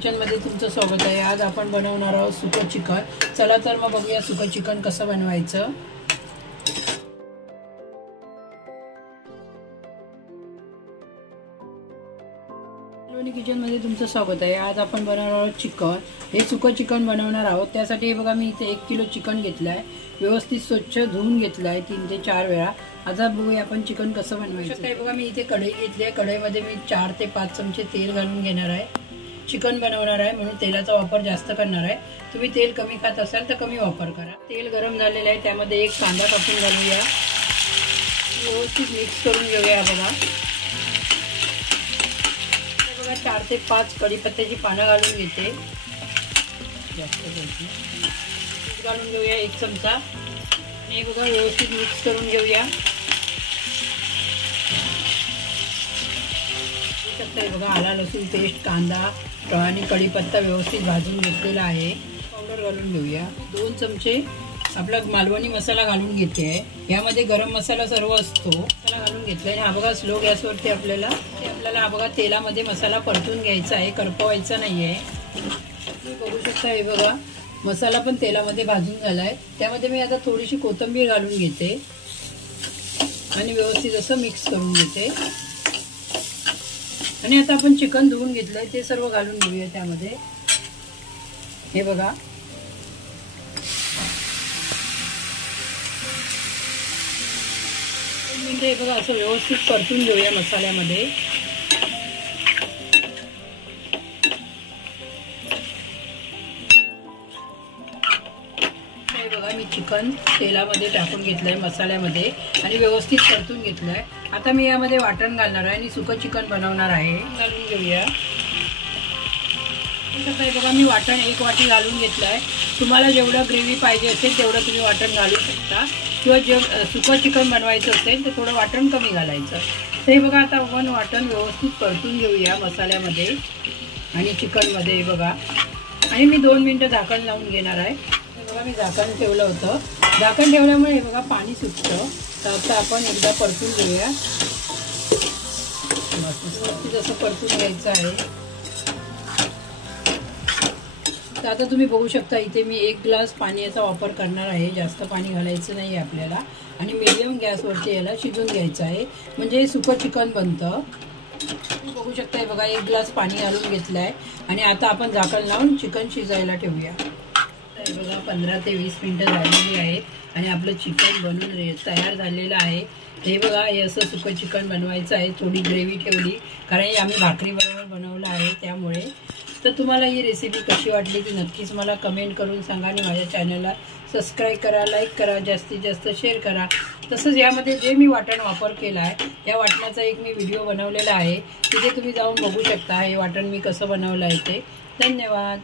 Kitchen मध्ये तुमचं स्वागत आहे। आज आपण बनवणार आहोत सुकं चिकन। चला तर मग बघूया सुकं चिकन कसं बनवायचं। किचन मध्ये तुमचं स्वागत आहे। आज आपण बनवणार आहोत चिकन। हे सुकं चिकन बनवणार आहोत। त्यासाठी बघा मी इथे 1 किलो चिकन घेतलाय, व्यवस्थित स्वच्छ धुवून घेतलाय 3 ते 4 वेळा। आता बघूया आपण चिकन कसं बनवायचं। हे बघा मी इथे कढई घेतली आहे, कढईमध्ये मी 4 ते 5 चमचे तेल घालून घेणार आहे। चिकन बनवणार आहे म्हणून तेलाचा वापर जास्त करणार आहे। तुम्ही तेल कमी खात असाल तर कमी वापर करा। तेल गरम झालेलं आहे, त्यामध्ये एक कांदा कापून घालूया, व्यवस्थित मिक्स करून घेऊया। बघा 4 ते 5 कढीपत्त्याची पानं घालून घेते, जास्त घालून घेऊया 1 चमचा। हे बघा व्यवस्थित मिक्स करून घेऊया। बघा आला लसूण पेस्ट, कांदा आणि कढीपत्ता व्यवस्थित भाजून घेतलेला आहे। पावडर घालून घेऊया 2 चमचे आपला मालवणी मसाला घालून घेते आहे। यामध्ये गरम मसाला सर्व असतो, मसाला घालून घेतलाय। हा बघा स्लो गॅसवरती आपल्याला हा बघा तेलामध्ये मसाला परतून घ्यायचा आहे, करपवायचा नाहीये। तुम्ही बघू शकता हे बघा मसाला पण तेलामध्ये भाजून झालाय। त्यामध्ये मी आता थोडीशी कोथिंबीर घालून घेते आणि व्यवस्थित असं मिक्स करून घेते। आणि आता आपण चिकन धुवून घेतलंय ते सर्व घालून घेऊया त्यामध्ये। हे बघा हे बघा असं व्यवस्थित परतून घेऊया मसाल्यामध्ये। हे बघा मी चिकन तेलामध्ये टाकून घेतलंय मसाल्यामध्ये आणि व्यवस्थित परतून घेतलंय। आता मी यामध्ये वाटण घालणार आहे आणि सुकं चिकन बनवणार आहे। घालून घेऊया। हे बघा मी वाटण 1 वाटी घालून घेतलंय। तुम्हाला जेवढं ग्रेव्ही पाहिजे असेल तेवढं तुम्ही वाटण घालू शकता, किंवा जे सुकं चिकन बनवायचं असेल तर थोडं वाटण कमी घालायचं। हे बघा आता आपण वाटण व्यवस्थित परतून घेऊया मसाल्यामध्ये आणि चिकनमध्ये। हे बघा आणि मी 2 मिनिटं झाकण लावून घेणार आहे। हे बघा मी झाकण ठेवलं होतं, झाकण ठेवल्यामुळे हे बघा पाणी सुटतं। तर आता आपण एकदा परतून घेऊया, व्यवस्थित असं परतून घ्यायचं आहे। तर आता तुम्ही बघू शकता इथे मी 1 ग्लास पाण्याचा वापर करणार आहे, जास्त पाणी घालायचं नाही आपल्याला। आणि मीडियम गॅसवरती याला शिजून घ्यायचं आहे, म्हणजे सुकं चिकन बनतं। तुम्ही बघू शकता हे बघा 1 ग्लास पाणी घालून घेतलंय आणि आता आपण झाकण लावून चिकन शिजायला ठेवूया। तर बघा 15 ते 20 मिनिटं झालेली आहेत आणि आपलं चिकन बनून तयार झालेलं आहे। हे बघा हे असं सुकं चिकन बनवायचं आहे। थोडी ग्रेव्ही ठेवली कारण आम्ही भाकरी बरोबर बनवलं आहे त्यामुळे। तर तुम्हाला ही रेसिपी कशी वाटली ती नक्कीच मला कमेंट करून सांगा आणि माझ्या चॅनलला सबस्क्राईब करा, लाईक करा, जास्तीत जास्त शेअर करा। तसंच यामध्ये जे मी वाटण वापर केला आहे त्या वाटणाचा एक मी व्हिडिओ बनवलेला आहे, तिथे तुम्ही जाऊन बघू शकता हे वाटण मी कसं बनवलं आहे ते। धन्यवाद।